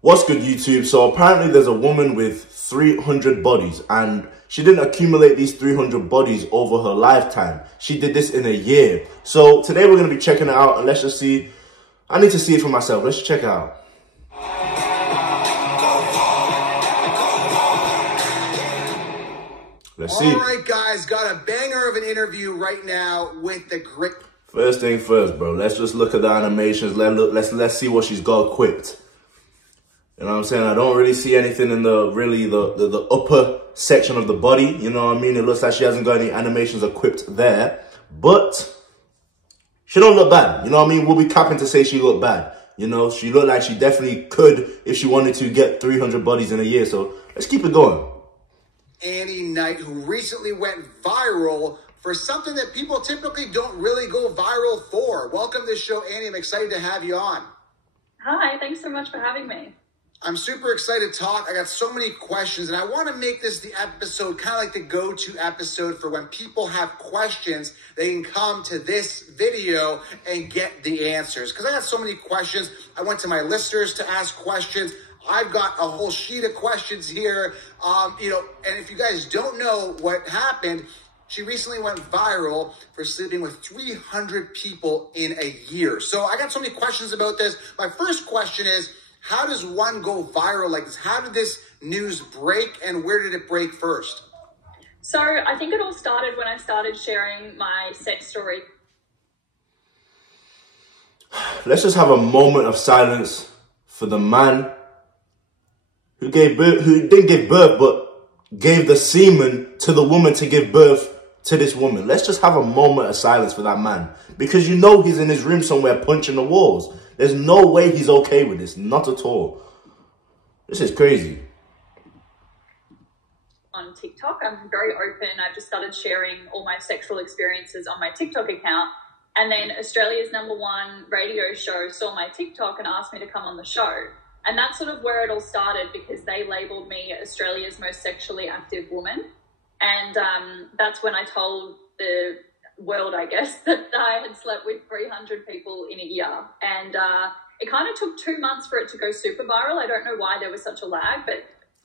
What's good, YouTube? So apparently there's a woman with 300 bodies and she didn't accumulate these 300 bodies over her lifetime. She did this in a year. So today we're going to be checking it out and let's just see. I need to see it for myself. Let's check it out. Let's see. All right, guys, got a banger of an interview right now with the great. First thing first, bro. Let's just look at the animations. Let's see what she's got equipped. You know what I'm saying? I don't really see anything in the upper section of the body. You know what I mean? It looks like she hasn't got any animations equipped there. But she don't look bad. You know what I mean? We'll be capping to say she looked bad. You know, she looked like she definitely could, if she wanted to, get 300 bodies in a year. So let's keep it going. Annie Knight, who recently went viral for something that people typically don't really go viral for. Welcome to the show, Annie. I'm excited to have you on. Hi, thanks so much for having me. I'm super excited to talk. I got so many questions, and I want to make this the episode, kind of like the go-to episode for when people have questions, they can come to this video and get the answers. Because I got so many questions. I went to my listeners to ask questions. I've got a whole sheet of questions here. And if you guys don't know what happened, she recently went viral for sleeping with 300 people in a year. So I got so many questions about this. My first question is, how does one go viral like this? How did this news break, and where did it break first? So I think it all started when I started sharing my sex story. Let's just have a moment of silence for the man who didn't give birth, but gave the semen to the woman to give birth to this woman. Let's just have a moment of silence for that man. Because you know he's in his room somewhere punching the walls. There's no way he's okay with this. Not at all. This is crazy. On TikTok, I'm very open. I've just started sharing all my sexual experiences on my TikTok account. And then Australia's #1 radio show saw my TikTok and asked me to come on the show. And that's sort of where it all started, because they labelled me Australia's most sexually active woman. And that's when I told the world, I guess, that I had slept with 300 people in a year. And it kind of took 2 months for it to go super viral. I don't know why there was such a lag, but...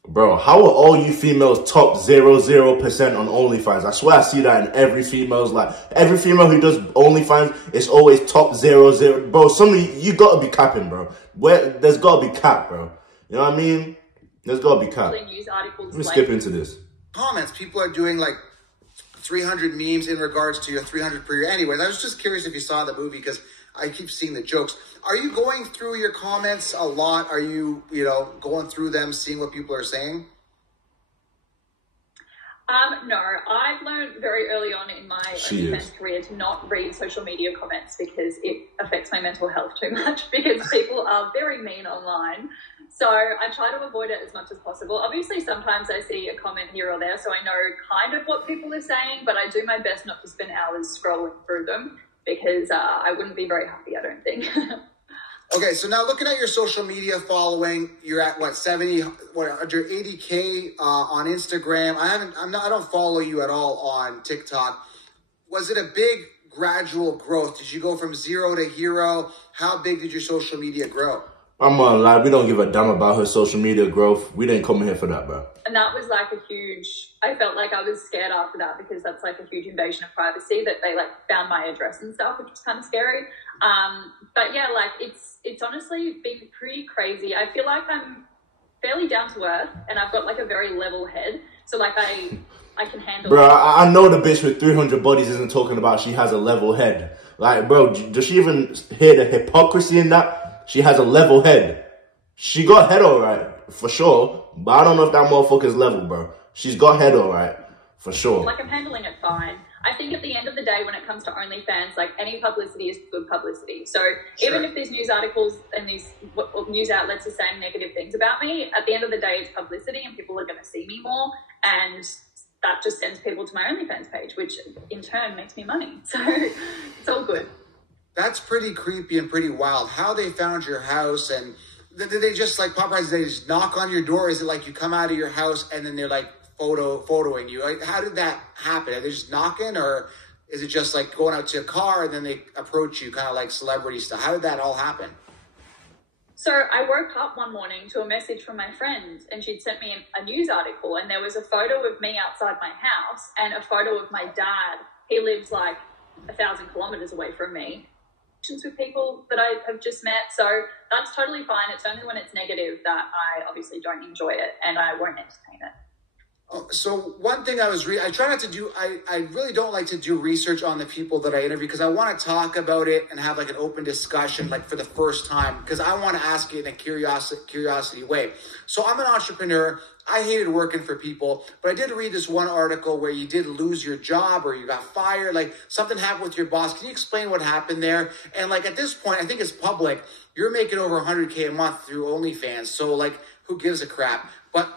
Bro, how are all you females top 0% on OnlyFans? I swear I see that in every female's life. Every female who does OnlyFans is always top 0. Bro, you gotta be capping, bro. There's gotta be cap, bro. You know what I mean? There's gotta be cap. News articles. Let me skip into this. Comments, people are doing like 300 memes in regards to your 300 per year. Anyways, I was just curious if you saw the movie, because I keep seeing the jokes. Are you going through your comments a lot? Are you, going through them, seeing what people are saying? No, I've learned very early on in my OnlyFans career to not read social media comments, because it affects my mental health too much, because people are very mean online. So I try to avoid it as much as possible. Obviously, sometimes I see a comment here or there, so I know kind of what people are saying, but I do my best not to spend hours scrolling through them, because I wouldn't be very happy, I don't think. Okay, so now looking at your social media following, you're at what, 180K on Instagram. I don't follow you at all on TikTok. Was it a big gradual growth? Did you go from 0 to hero? How big did your social media grow? I'm gonna lie, we don't give a damn about her social media growth. We didn't come here for that, bro. And that was like I felt like I was scared after that, because that's like a huge invasion of privacy, that they like found my address and stuff, which was kind of scary. But yeah, like it's honestly been pretty crazy. I feel like I'm fairly down to earth, and I've got like a very level head. So like I can handle. Bro, I know the bitch with 300 bodies isn't talking about she has a level head. Like, bro, does she even hear the hypocrisy in that? She has a level head. She got head all right, for sure. But I don't know if that motherfucker's level, bro. She's got head all right, for sure. Like, I'm handling it fine. I think at the end of the day, when it comes to OnlyFans, like, any publicity is good publicity. So even if these news articles and these news outlets are saying negative things about me, at the end of the day, it's publicity and people are going to see me more. And that just sends people to my OnlyFans page, which in turn makes me money. So it's all good. That's pretty creepy and pretty wild. How they found your house, and did they just like paparazzi? They just knock on your door? Is it like you come out of your house and then they're like photoing you? Like, how did that happen? Are they just knocking, or is it just like going out to a car and then they approach you, kind of like celebrity stuff? How did that all happen? So I woke up one morning to a message from my friend, and she'd sent me a news article, and there was a photo of me outside my house and a photo of my dad. He lives like 1,000 kilometers away from me. With people that I have just met, so that's totally fine. It's only when it's negative that I obviously don't enjoy it and I won't entertain it. So one thing I try not to do, I really don't like to do research on the people that I interview because I want to talk about it and have like an open discussion like for the first time because I want to ask it in a curiosity way. So I'm an entrepreneur. I hated working for people, but I did read this one article where you did lose your job or you got fired, like something happened with your boss. Can you explain what happened there? And like at this point, I think it's public. You're making over 100K a month through OnlyFans. So like, who gives a crap? But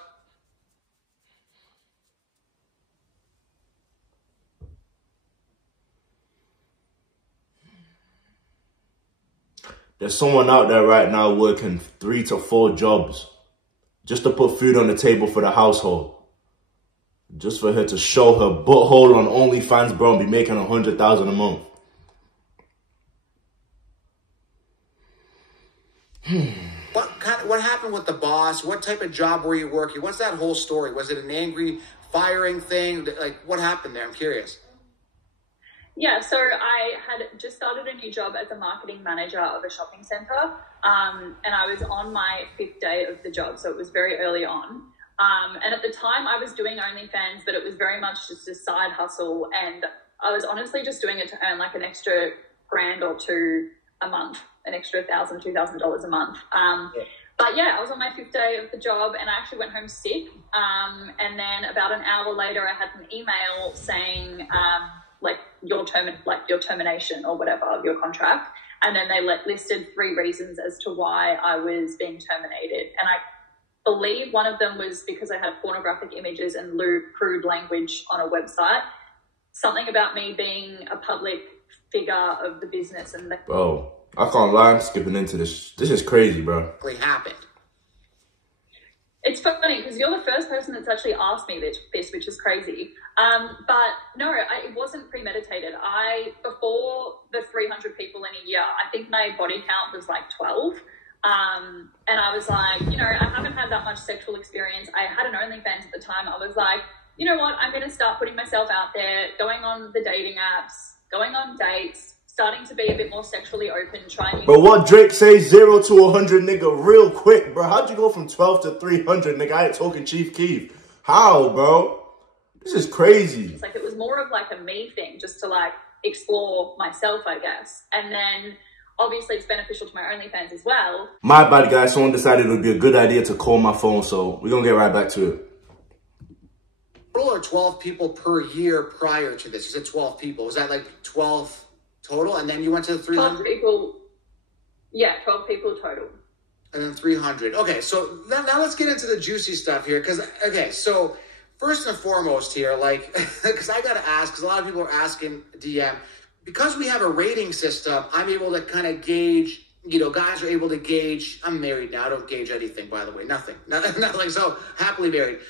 there's someone out there right now working 3 to 4 jobs just to put food on the table for the household. Just for her to show her butthole on OnlyFans, bro, and be making 100,000 a month. What happened with the boss? What type of job were you working? What's that whole story? Was it an angry firing thing? Like, what happened there? I'm curious. Yeah, so I had just started a new job as a marketing manager of a shopping centre, and I was on my 5th day of the job, so it was very early on. And at the time, I was doing OnlyFans, but it was very much just a side hustle, and I was honestly just doing it to earn like an extra $1,000 or $2,000 a month, an extra $1,000, $2,000 a month. But yeah, I was on my 5th day of the job, and I actually went home sick. And then about an hour later, I had an email saying, like your termination or whatever of your contract. And then they listed 3 reasons as to why I was being terminated. And I believe one of them was because I had pornographic images and crude language on a website. Something about me being a public figure of the business. And bro, I can't lie, I'm skipping into this. This is crazy, bro. What happened? It's funny because you're the first person that's actually asked me this, which is crazy. But no, it wasn't premeditated. Before the 300 people in a year, I think my body count was like 12. And I was like, I haven't had that much sexual experience. I had an OnlyFans at the time. I was like, you know what? I'm going to start putting myself out there, going on the dating apps, going on dates, starting to be a bit more sexually open, trying. But what Drake says, 0 to 100, nigga, real quick, bro. How'd you go from 12 to 300, nigga? I ain't talking Chief Keef. How, bro? This is crazy. It's like it was more of like a me thing, just to like explore myself, I guess. And then obviously it's beneficial to my OnlyFans as well. My bad, guys. Someone decided it would be a good idea to call my phone, so we're gonna get right back to it. Total or 12 people per year prior to this? You said 12 people. Was that like 12 total? And then you went to 300? 12 people. Yeah, 12 people total. And then 300. Okay, so now let's get into the juicy stuff here. So first and foremost here, like, because I got to ask, because a lot of people are asking DM, because we have a rating system, I'm able to kind of gauge, guys are able to gauge. I'm married now. I don't gauge anything, by the way. Nothing. Nothing. So happily married.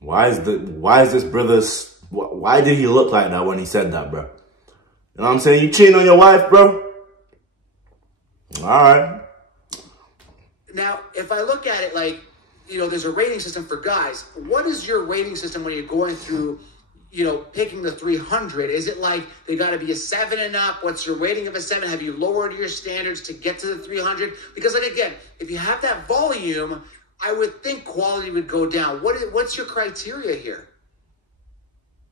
Why is this brother's, why did he look like that when he said that, bro? You know what I'm saying? You cheating on your wife, bro? All right. Now, if I look at it like, there's a rating system for guys. What is your rating system when you're going through, picking the 300? Is it like they got to be a 7 and up? What's your rating of a 7? Have you lowered your standards to get to the 300? Because, like, again, if you have that volume, I would think quality would go down. What's your criteria here?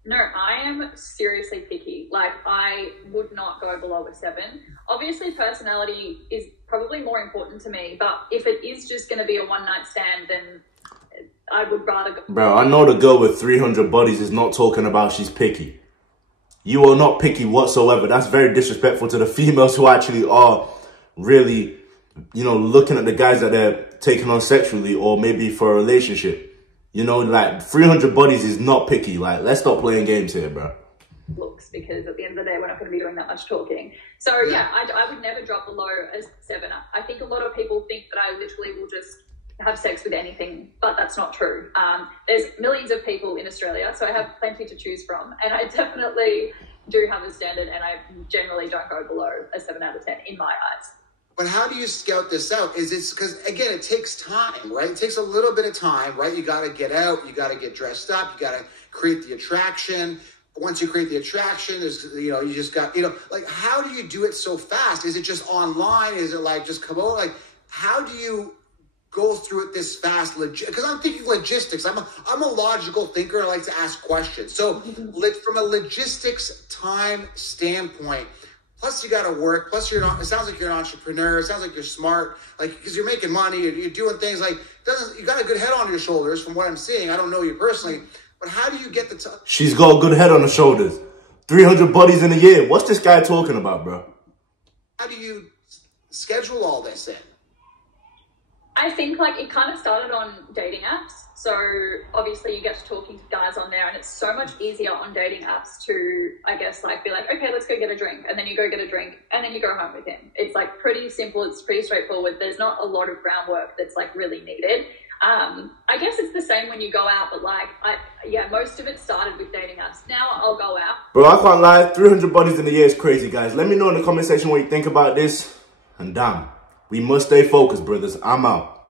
No, I am seriously picky. Like, I would not go below a 7. Obviously, personality is probably more important to me, but if it is just going to be a one-night stand, then I would rather go. Bro, I know the girl with 300 bodies is not talking about she's picky. You are not picky whatsoever. That's very disrespectful to the females who actually are really, looking at the guys that they're taking on sexually or maybe for a relationship. Like 300 bodies is not picky. Like, let's stop playing games here, bro. Looks, because at the end of the day, we're not going to be doing that much talking. So yeah, I would never drop below a 7. I think a lot of people think that I literally will just have sex with anything, but that's not true. There's millions of people in Australia, so I have plenty to choose from, and I definitely do have a standard, and I generally don't go below a 7 out of 10 in my eyes. But how do you scout this out? Is it because, again, it takes time, right? It takes a little bit of time, right? You got to get out, you got to get dressed up, you got to create the attraction. Once you create the attraction, there's, you know, you just got, you know, like, how do you do it so fast? Is it just online? Is it like just come over? Like, how do you go through it this fast? Because I'm thinking logistics. I'm a logical thinker. I like to ask questions. So from a logistics time standpoint, plus you got to work, plus it sounds like you're an entrepreneur. It sounds like you're smart, like, because you're making money, you're doing things like, you got a good head on your shoulders from what I'm seeing. I don't know you personally, but how do you get the time? She's got a good head on her shoulders. 300 buddies in a year. What's this guy talking about, bro? How do you schedule all this in? I think like it kind of started on dating apps. So obviously you get to talking to guys on there, and it's so much easier on dating apps to, I guess, like be like, okay, let's go get a drink. And then you go get a drink and then you go home with him. It's like pretty simple. It's pretty straightforward. There's not a lot of groundwork that's like really needed. I guess it's the same when you go out, but like, most of it started with dating apps. Now I'll go out. Bro, I can't lie. 300 buddies in a year is crazy, guys. Let me know in the comment section what you think about this. And damn, we must stay focused, brothers. I'm out.